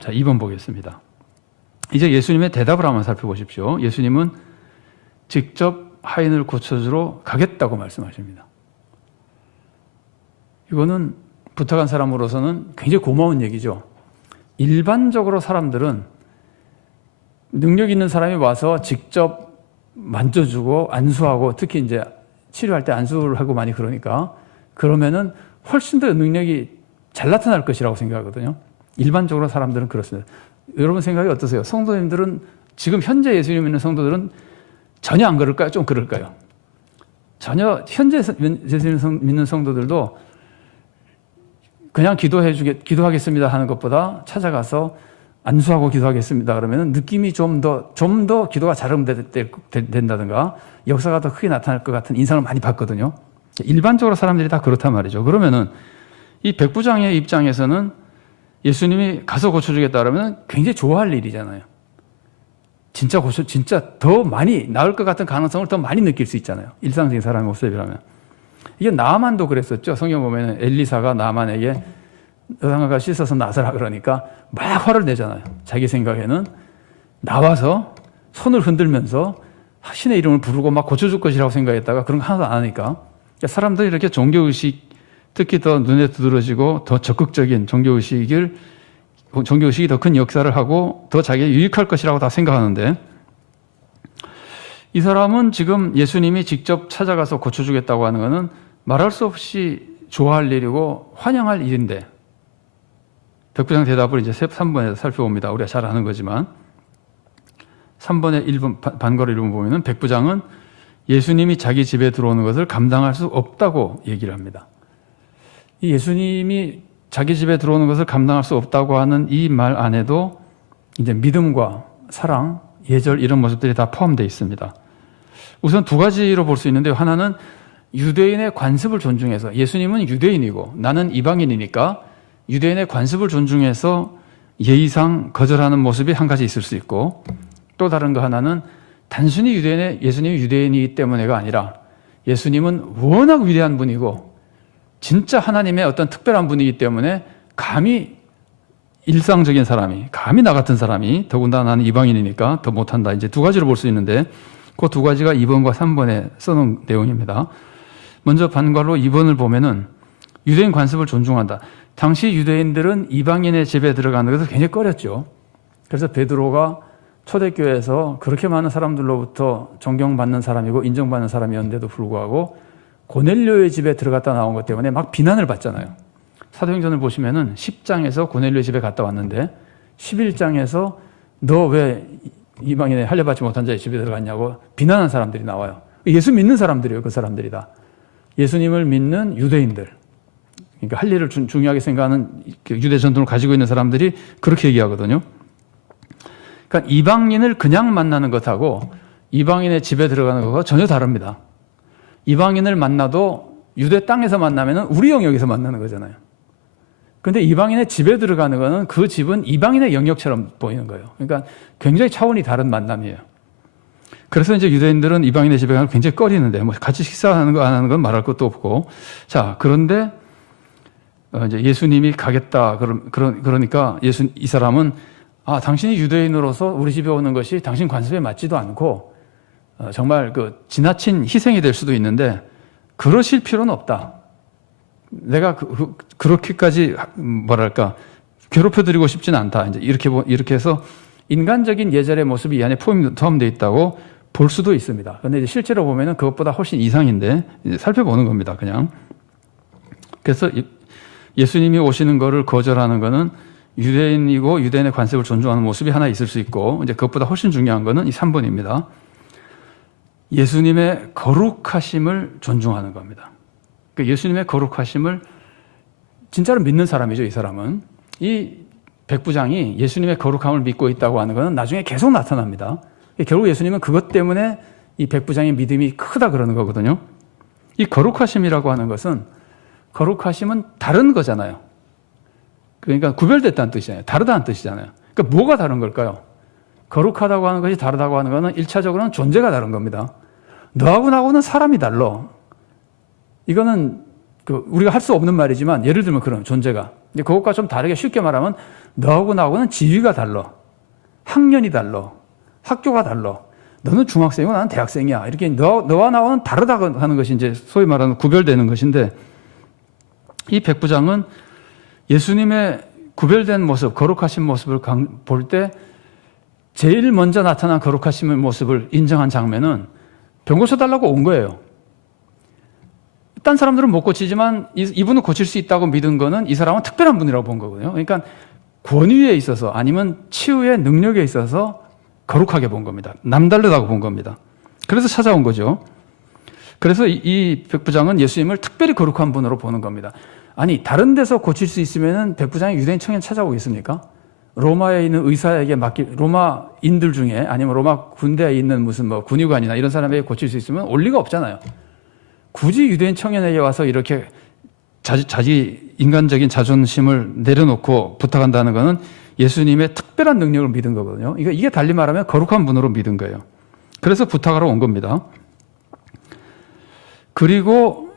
자, 2번 보겠습니다. 이제 예수님의 대답을 한번 살펴보십시오. 예수님은 직접 하인을 고쳐주러 가겠다고 말씀하십니다. 이거는 부탁한 사람으로서는 굉장히 고마운 얘기죠. 일반적으로 사람들은 능력 있는 사람이 와서 직접 만져주고 안수하고, 특히 이제 치료할 때 안수를 하고 많이 그러면은 훨씬 더 능력이 잘 나타날 것이라고 생각하거든요. 일반적으로 사람들은 그렇습니다. 여러분 생각이 어떠세요? 성도님들은 지금 현재 예수님 믿는 성도들은 전혀 안 그럴까요? 좀 그럴까요? 전혀 현재 예수님 믿는 성도들도 그냥 기도하겠습니다 하는 것보다 찾아가서 안수하고 기도하겠습니다 그러면 느낌이 좀 더 기도가 잘 된다든가 역사가 더 크게 나타날 것 같은 인상을 많이 받거든요. 일반적으로 사람들이 다 그렇단 말이죠. 그러면은 이 백부장의 입장에서는 예수님이 가서 고쳐주겠다 그러면 굉장히 좋아할 일이잖아요. 진짜 더 많이 나을 것 같은 가능성을 더 많이 느낄 수 있잖아요. 일상적인 사람의 모습이라면. 이게 나아만도 그랬었죠. 성경 보면 엘리사가 나아만에게 너가 씻어서 나서라 그러니까 막 화를 내잖아요. 자기 생각에는 나와서 손을 흔들면서 신의 이름을 부르고 막 고쳐줄 것이라고 생각했다가 그런 거 하나도 안 하니까 사람들이 이렇게 종교의식, 특히 더 눈에 두드러지고 더 적극적인 종교의식이 더 큰 역사를 하고 더 자기에 유익할 것이라고 다 생각하는데, 이 사람은 지금 예수님이 직접 찾아가서 고쳐주겠다고 하는 것은 말할 수 없이 좋아할 일이고 환영할 일인데, 백부장 대답을 이제 3번에서 살펴봅니다. 우리가 잘 아는 거지만 3번의 1번 반거리 1번 보면은 백부장은 예수님이 자기 집에 들어오는 것을 감당할 수 없다고 얘기를 합니다. 이 예수님이 자기 집에 들어오는 것을 감당할 수 없다고 하는 이 말 안에도 이제 믿음과 사랑, 예절 이런 모습들이 다 포함되어 있습니다. 우선 두 가지로 볼 수 있는데요. 하나는 유대인의 관습을 존중해서, 예수님은 유대인이고 나는 이방인이니까 유대인의 관습을 존중해서 예의상 거절하는 모습이 한 가지 있을 수 있고, 또 다른 거 하나는 단순히 예수님이 유대인이기 때문에가 아니라 예수님은 워낙 위대한 분이고 진짜 하나님의 어떤 특별한 분이기 때문에 감히 일상적인 사람이, 감히 나 같은 사람이, 더군다나 나는 이방인이니까 더 못한다. 이제 두 가지로 볼 수 있는데 그 두 가지가 2번과 3번에 써놓은 내용입니다. 먼저 반괄로 2번을 보면은 유대인 관습을 존중한다. 당시 유대인들은 이방인의 집에 들어가는 것을 굉장히 꺼렸죠. 그래서 베드로가 초대교회에서 그렇게 많은 사람들로부터 존경받는 사람이고 인정받는 사람이었는데도 불구하고 고넬료의 집에 들어갔다 나온 것 때문에 막 비난을 받잖아요. 사도행전을 보시면은 10장에서 고넬료의 집에 갔다 왔는데 11장에서 너 왜 이방인의 할례받지 못한 자의 집에 들어갔냐고 비난한 사람들이 나와요. 예수 믿는 사람들이에요. 그 사람들이 다. 예수님을 믿는 유대인들. 그러니까 할례를 중요하게 생각하는 유대 전통을 가지고 있는 사람들이 그렇게 얘기하거든요. 그러니까 이방인을 그냥 만나는 것하고 이방인의 집에 들어가는 것과 전혀 다릅니다. 이방인을 만나도 유대 땅에서 만나면 우리 영역에서 만나는 거잖아요. 그런데 이방인의 집에 들어가는 것은 그 집은 이방인의 영역처럼 보이는 거예요. 그러니까 굉장히 차원이 다른 만남이에요. 그래서 이제 유대인들은 이방인의 집에 가면 굉장히 꺼리는데, 뭐 같이 식사하는 거 안 하는 건 말할 것도 없고. 자, 그런데 이제 예수님이 가겠다. 그러니까 이 사람은 당신이 유대인으로서 우리 집에 오는 것이 당신 관습에 맞지도 않고 정말 그 지나친 희생이 될 수도 있는데 그러실 필요는 없다. 내가 그렇게까지 뭐랄까 괴롭혀드리고 싶지는 않다. 이제 이렇게 해서 인간적인 예절의 모습이 이 안에 포함되어 있다고 볼 수도 있습니다. 그런데 이제 실제로 보면은 그것보다 훨씬 이상인데 이제 살펴보는 겁니다. 그냥. 그래서 예수님이 오시는 것을 거절하는 것은 유대인이고 유대인의 관습을 존중하는 모습이 하나 있을 수 있고, 이제 그것보다 훨씬 중요한 것은 이 3번입니다. 예수님의 거룩하심을 존중하는 겁니다. 그러니까 예수님의 거룩하심을 진짜로 믿는 사람이죠. 이 사람은. 이 백부장이 예수님의 거룩함을 믿고 있다고 하는 것은 나중에 계속 나타납니다. 결국 예수님은 그것 때문에 이 백부장의 믿음이 크다 그러는 거거든요. 이 거룩하심이라고 하는 것은, 거룩하심은 다른 거잖아요. 그러니까 구별됐다는 뜻이잖아요. 다르다는 뜻이잖아요. 그러니까 뭐가 다른 걸까요? 거룩하다고 하는 것이 다르다고 하는 것은 1차적으로는 존재가 다른 겁니다. 너하고 나하고는 사람이 달라. 이거는 우리가 할 수 없는 말이지만 예를 들면 그런 존재가. 그것과 좀 다르게 쉽게 말하면 너하고 나하고는 지위가 달라. 학년이 달라. 학교가 달라. 너는 중학생이고 나는 대학생이야. 이렇게 너와 나와는 다르다 하는 것이 이제 소위 말하는 구별되는 것인데, 이 백부장은 예수님의 구별된 모습, 거룩하신 모습을 볼 때 제일 먼저 나타난 거룩하신 모습을 인정한 장면은 병 고쳐달라고 온 거예요. 딴 사람들은 못 고치지만 이분은 고칠 수 있다고 믿은 거는 이 사람은 특별한 분이라고 본 거거든요. 그러니까 권위에 있어서 아니면 치유의 능력에 있어서 거룩하게 본 겁니다. 남다르다고 본 겁니다. 그래서 찾아온 거죠. 그래서 이 백부장은 예수님을 특별히 거룩한 분으로 보는 겁니다. 아니, 다른 데서 고칠 수 있으면 백부장이 유대인 청년 찾아오겠습니까? 로마에 있는 의사에게 로마인들 중에 아니면 로마 군대에 있는 무슨 군의관이나 이런 사람에게 고칠 수 있으면 올 리가 없잖아요. 굳이 유대인 청년에게 와서 이렇게 자기 인간적인 자존심을 내려놓고 부탁한다는 것은 예수님의 특별한 능력을 믿은 거거든요. 이게 달리 말하면 거룩한 분으로 믿은 거예요. 그래서 부탁하러 온 겁니다. 그리고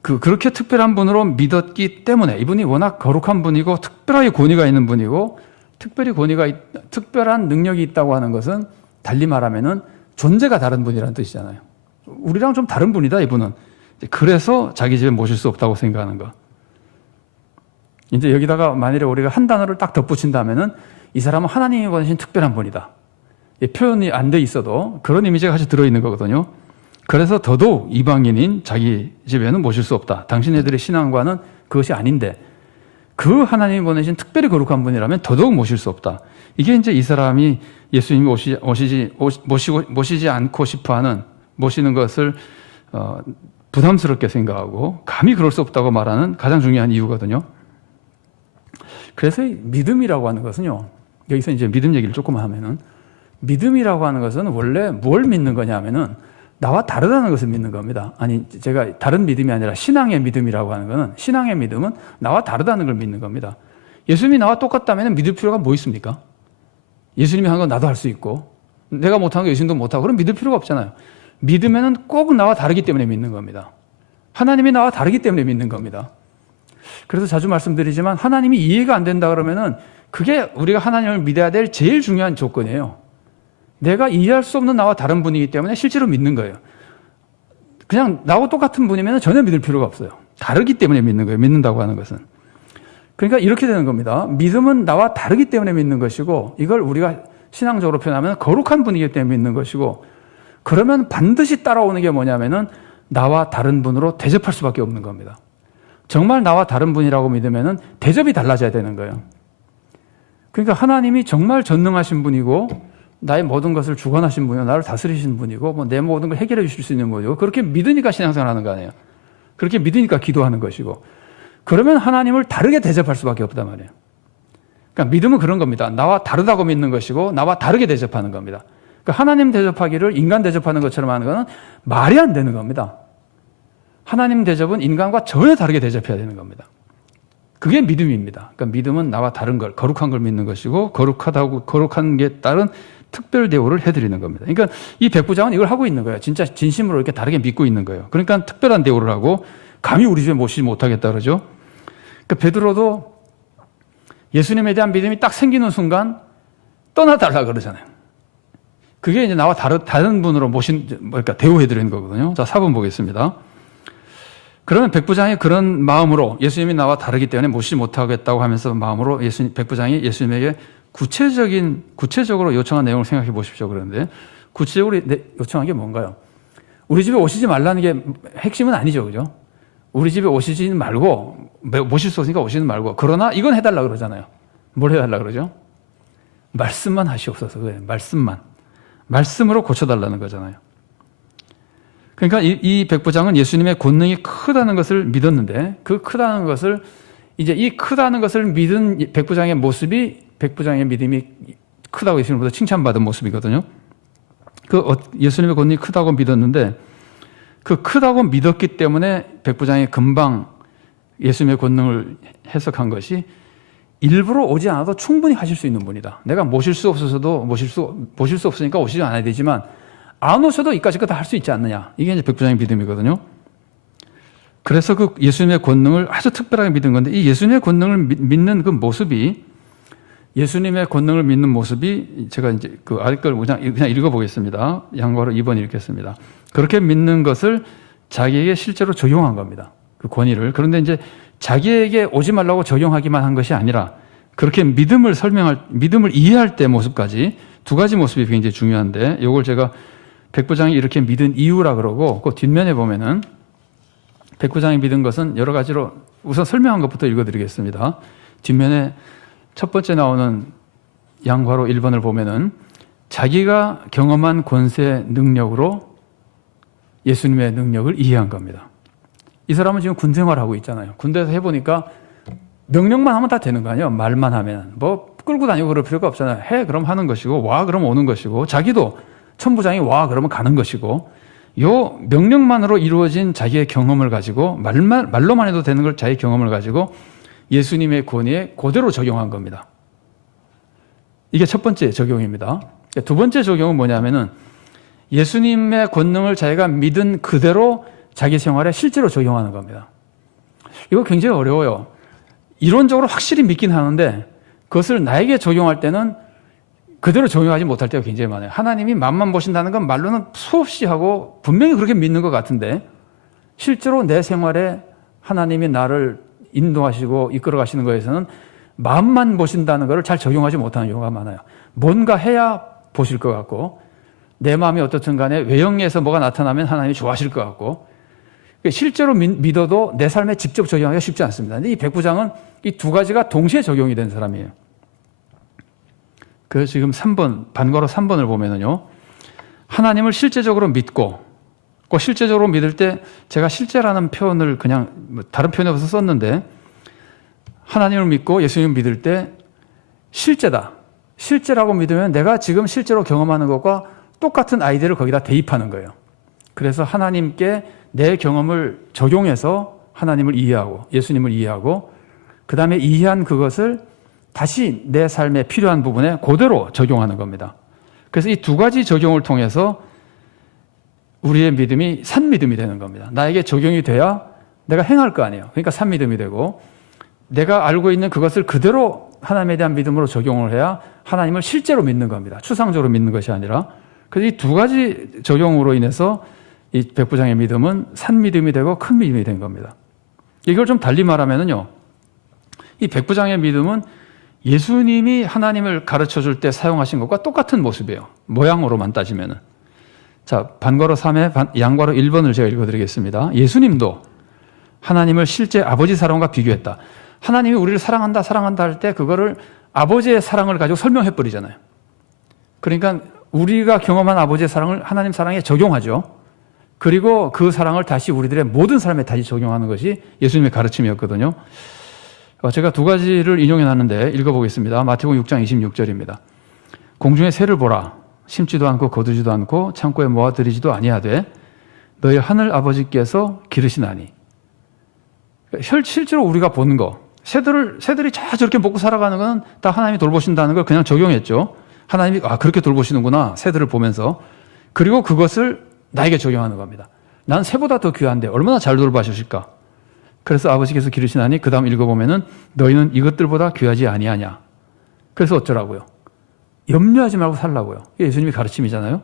그렇게 특별한 분으로 믿었기 때문에 이분이 워낙 거룩한 분이고 특별하게 권위가 있는 분이고 특별한 능력이 있다고 하는 것은 달리 말하면은 존재가 다른 분이라는 뜻이잖아요. 우리랑 좀 다른 분이다, 이분은. 그래서 자기 집에 모실 수 없다고 생각하는 거. 이제 여기다가 만일에 우리가 한 단어를 딱 덧붙인다면은 이 사람은 하나님이 보내신 특별한 분이다. 표현이 안 돼 있어도 그런 이미지가 같이 들어있는 거거든요. 그래서 더더욱 이방인인 자기 집에는 모실 수 없다. 당신네들의 신앙과는 그것이 아닌데 그 하나님이 보내신 특별히 거룩한 분이라면 더더욱 모실 수 없다. 이게 이제 이 사람이 예수님이 모시지 않고 싶어하는, 모시는 것을 부담스럽게 생각하고 감히 그럴 수 없다고 말하는 가장 중요한 이유거든요. 그래서 믿음이라고 하는 것은요, 여기서 이제 믿음 얘기를 조금 하면은, 믿음이라고 하는 것은 원래 뭘 믿는 거냐 하면은 나와 다르다는 것을 믿는 겁니다. 아니, 제가 다른 믿음이 아니라 신앙의 믿음이라고 하는 것은, 신앙의 믿음은 나와 다르다는 걸 믿는 겁니다. 예수님이 나와 똑같다면 믿을 필요가 뭐 있습니까? 예수님이 한 건 나도 할 수 있고 내가 못한 거 예수님도 못하고, 그럼 믿을 필요가 없잖아요. 믿으면은 꼭 나와 다르기 때문에 믿는 겁니다. 하나님이 나와 다르기 때문에 믿는 겁니다. 그래서 자주 말씀드리지만 하나님이 이해가 안 된다 그러면은 그게 우리가 하나님을 믿어야 될 제일 중요한 조건이에요. 내가 이해할 수 없는 나와 다른 분이기 때문에 실제로 믿는 거예요. 그냥 나하고 똑같은 분이면 전혀 믿을 필요가 없어요. 다르기 때문에 믿는 거예요. 믿는다고 하는 것은. 그러니까 이렇게 되는 겁니다. 믿음은 나와 다르기 때문에 믿는 것이고, 이걸 우리가 신앙적으로 표현하면 거룩한 분이기 때문에 믿는 것이고, 그러면 반드시 따라오는 게 뭐냐면은 나와 다른 분으로 대접할 수밖에 없는 겁니다. 정말 나와 다른 분이라고 믿으면은 대접이 달라져야 되는 거예요. 그러니까 하나님이 정말 전능하신 분이고 나의 모든 것을 주관하신 분이고 나를 다스리신 분이고 내 모든 걸 해결해 주실 수 있는 분이고, 그렇게 믿으니까 신앙생활 하는 거 아니에요. 그렇게 믿으니까 기도하는 것이고, 그러면 하나님을 다르게 대접할 수밖에 없단 말이에요. 그러니까 믿음은 그런 겁니다. 나와 다르다고 믿는 것이고 나와 다르게 대접하는 겁니다. 그러니까 하나님 대접하기를 인간 대접하는 것처럼 하는 것은 말이 안 되는 겁니다. 하나님 대접은 인간과 전혀 다르게 대접해야 되는 겁니다. 그게 믿음입니다. 그러니까 믿음은 나와 다른 걸, 거룩한 걸 믿는 것이고, 거룩한 게 따른 특별 대우를 해드리는 겁니다. 그러니까 이 백부장은 이걸 하고 있는 거예요. 진짜 진심으로 이렇게 다르게 믿고 있는 거예요. 그러니까 특별한 대우를 하고, 감히 우리 집에 모시지 못하겠다 그러죠. 그러니까 베드로도 예수님에 대한 믿음이 딱 생기는 순간 떠나달라 그러잖아요. 그게 이제 나와 다른 분으로 그러니까 대우해드리는 거거든요. 자, 4번 보겠습니다. 그러면 백부장이 그런 마음으로 예수님이 나와 다르기 때문에 모시지 못하겠다고 하면서 마음으로 백부장이 예수님에게 구체적으로 요청한 내용을 생각해 보십시오. 그런데 구체적으로 요청한 게 뭔가요? 우리 집에 오시지 말라는 게 핵심은 아니죠. 그죠? 우리 집에 오시지는 말고, 모실 수 없으니까 오시는 말고, 그러나 이건 해달라 그러잖아요. 뭘 해달라 그러죠? 말씀만 하시옵소서. 그래, 말씀으로 고쳐달라는 거잖아요. 그러니까 이 백부장은 예수님의 권능이 크다는 것을 믿었는데, 그 크다는 것을, 이제 이 크다는 것을 믿은 백부장의 모습이, 백부장의 믿음이 크다고 예수님보다 칭찬받은 모습이거든요. 예수님의 권능이 크다고 믿었는데, 그 크다고 믿었기 때문에 백부장이 금방 예수님의 권능을 해석한 것이, 일부러 오지 않아도 충분히 하실 수 있는 분이다. 내가 모실 수 없어서도 모실 수 없으니까 오시지 않아야 되지만, 안 오셔도 이까짓 거 다 할 수 있지 않느냐. 이게 이제 백부장의 믿음이거든요. 그래서 그 예수님의 권능을 아주 특별하게 믿은 건데, 이 예수님의 권능을 믿는 그 모습이 예수님의 권능을 믿는 모습이 제가 이제 그 아래 걸 그냥 읽어보겠습니다. 양과로 2번 읽겠습니다. 그렇게 믿는 것을 자기에게 실제로 적용한 겁니다. 그 권위를. 그런데 이제 자기에게 오지 말라고 적용하기만 한 것이 아니라 그렇게 믿음을 이해할 때 모습까지 두 가지 모습이 굉장히 중요한데 이걸 제가 백부장이 이렇게 믿은 이유라 그러고 그 뒷면에 보면은 백부장이 믿은 것은 여러 가지로 우선 설명한 것부터 읽어드리겠습니다. 뒷면에 첫 번째 나오는 양괄호 1번을 보면은 자기가 경험한 권세 능력으로 예수님의 능력을 이해한 겁니다. 이 사람은 지금 군 생활하고 있잖아요. 군대에서 해보니까 명령만 하면 다 되는 거 아니에요. 말만 하면. 뭐 끌고 다니고 그럴 필요가 없잖아요. 해 그럼 하는 것이고 와 그럼 오는 것이고 자기도 천부장이 와 그러면 가는 것이고 요 명령만으로 이루어진 자기의 경험을 가지고 말로만 해도 되는 걸 자기의 경험을 가지고 예수님의 권위에 그대로 적용한 겁니다. 이게 첫 번째 적용입니다. 두 번째 적용은 뭐냐면은 예수님의 권능을 자기가 믿은 그대로 자기 생활에 실제로 적용하는 겁니다. 이거 굉장히 어려워요. 이론적으로 확실히 믿긴 하는데 그것을 나에게 적용할 때는 그대로 적용하지 못할 때가 굉장히 많아요. 하나님이 맛만 보신다는 건 말로는 수없이 하고 분명히 그렇게 믿는 것 같은데 실제로 내 생활에 하나님이 나를 인도하시고 이끌어 가시는 것에서는 마음만 보신다는 것을 잘 적용하지 못하는 경우가 많아요. 뭔가 해야 보실 것 같고 내 마음이 어떻든 간에 외형에서 뭐가 나타나면 하나님이 좋아하실 것 같고 실제로 믿어도 내 삶에 직접 적용하기가 쉽지 않습니다. 근데 이 백부장은 이 두 가지가 동시에 적용이 된 사람이에요. 그래서 지금 3번, 반괄호 3번을 보면은요. 하나님을 실제적으로 믿고 꼭 실제적으로 믿을 때 제가 실제라는 표현을 그냥 다른 표현에 없어서 썼는데 하나님을 믿고 예수님을 믿을 때 실제다. 실제라고 믿으면 내가 지금 실제로 경험하는 것과 똑같은 아이디어를 거기다 대입하는 거예요. 그래서 하나님께 내 경험을 적용해서 하나님을 이해하고 예수님을 이해하고 그 다음에 이해한 그것을 다시 내 삶에 필요한 부분에 그대로 적용하는 겁니다. 그래서 이 두 가지 적용을 통해서 우리의 믿음이 산믿음이 되는 겁니다. 나에게 적용이 돼야 내가 행할 거 아니에요. 그러니까 산믿음이 되고 내가 알고 있는 그것을 그대로 하나님에 대한 믿음으로 적용을 해야 하나님을 실제로 믿는 겁니다. 추상적으로 믿는 것이 아니라. 그래서 이 두 가지 적용으로 인해서 이 백부장의 믿음은 산믿음이 되고 큰 믿음이 된 겁니다. 이걸 좀 달리 말하면은요. 이 백부장의 믿음은 예수님이 하나님을 가르쳐 줄 때 사용하신 것과 똑같은 모습이에요. 모양으로만 따지면은. 자, 반괄호 3에 양괄호 1번을 제가 읽어드리겠습니다. 예수님도 하나님을 실제 아버지 사랑과 비교했다. 하나님이 우리를 사랑한다 할 때 그거를 아버지의 사랑을 가지고 설명해 버리잖아요. 그러니까 우리가 경험한 아버지의 사랑을 하나님 사랑에 적용하죠. 그리고 그 사랑을 다시 우리들의 모든 삶에 다시 적용하는 것이 예수님의 가르침이었거든요. 제가 두 가지를 인용해 놨는데 읽어보겠습니다. 마태복음 6장 26절입니다. 공중의 새를 보라. 심지도 않고 거두지도 않고 창고에 모아들이지도 아니하되 너희 하늘 아버지께서 기르시나니. 실제로 우리가 보는 거, 새들이 저렇게 먹고 살아가는 건 다 하나님이 돌보신다는 걸 그냥 적용했죠. 하나님이 그렇게 돌보시는구나, 새들을 보면서. 그리고 그것을 나에게 적용하는 겁니다. 난 새보다 더 귀한데 얼마나 잘 돌봐주실까. 그래서 아버지께서 기르시나니 그 다음 읽어보면은 너희는 이것들보다 귀하지 아니하냐. 그래서 어쩌라고요? 염려하지 말고 살라고요. 이게 예수님이 가르침이잖아요.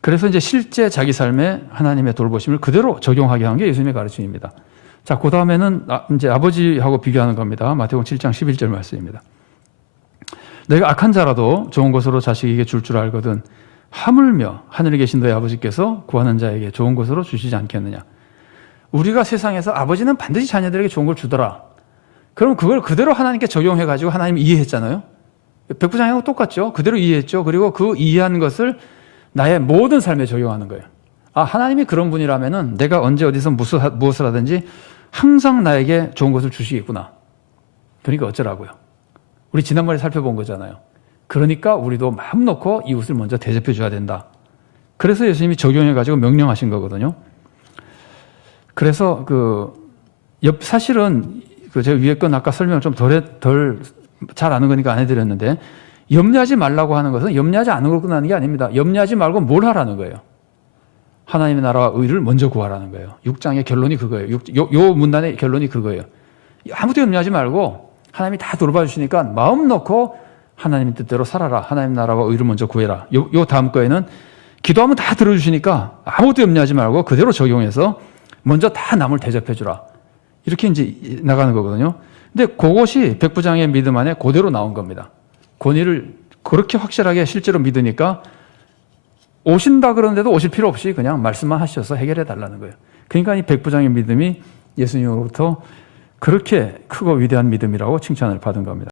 그래서 이제 실제 자기 삶에 하나님의 돌보심을 그대로 적용하게 한 게 예수님의 가르침입니다. 자, 그 다음에는 이제 아버지하고 비교하는 겁니다. 마태복음 7장 11절 말씀입니다. 너희가 악한 자라도 좋은 것으로 자식에게 줄 줄 알거든 하물며 하늘에 계신 너희 아버지께서 구하는 자에게 좋은 것으로 주시지 않겠느냐. 우리가 세상에서 아버지는 반드시 자녀들에게 좋은 걸 주더라. 그럼 그걸 그대로 하나님께 적용해가지고 하나님 이해했잖아요. 백부장하고 똑같죠. 그대로 이해했죠. 그리고 그 이해한 것을 나의 모든 삶에 적용하는 거예요. 하나님이 그런 분이라면은 내가 언제 어디서 무엇을 하든지 항상 나에게 좋은 것을 주시겠구나. 그러니까 어쩌라고요. 우리 지난번에 살펴본 거잖아요. 그러니까 우리도 마음 놓고 이웃을 먼저 대접해 줘야 된다. 그래서 예수님이 적용해가지고 명령하신 거거든요. 그래서 사실은 제가 위에 건 아까 설명을 좀 덜 잘 아는 거니까 안 해드렸는데 염려하지 말라고 하는 것은 염려하지 않는 걸 끝나는 게 아닙니다. 염려하지 말고 뭘 하라는 거예요. 하나님의 나라와 의를 먼저 구하라는 거예요. 6장의 결론이 그거예요. 요 문단의 결론이 그거예요. 아무도 염려하지 말고 하나님이 다 돌봐 주시니까 마음 놓고 하나님 뜻대로 살아라. 하나님 나라와 의를 먼저 구해라. 요 다음 거에는 기도하면 다 들어주시니까 아무것도 염려하지 말고 그대로 적용해서 먼저 다 남을 대접해 주라. 이렇게 이제 나가는 거거든요. 근데 그것이 백부장의 믿음 안에 그대로 나온 겁니다. 권위를 그렇게 확실하게 실제로 믿으니까 오신다 그러는데도 오실 필요 없이 그냥 말씀만 하셔서 해결해 달라는 거예요. 그러니까 이 백부장의 믿음이 예수님으로부터 그렇게 크고 위대한 믿음이라고 칭찬을 받은 겁니다.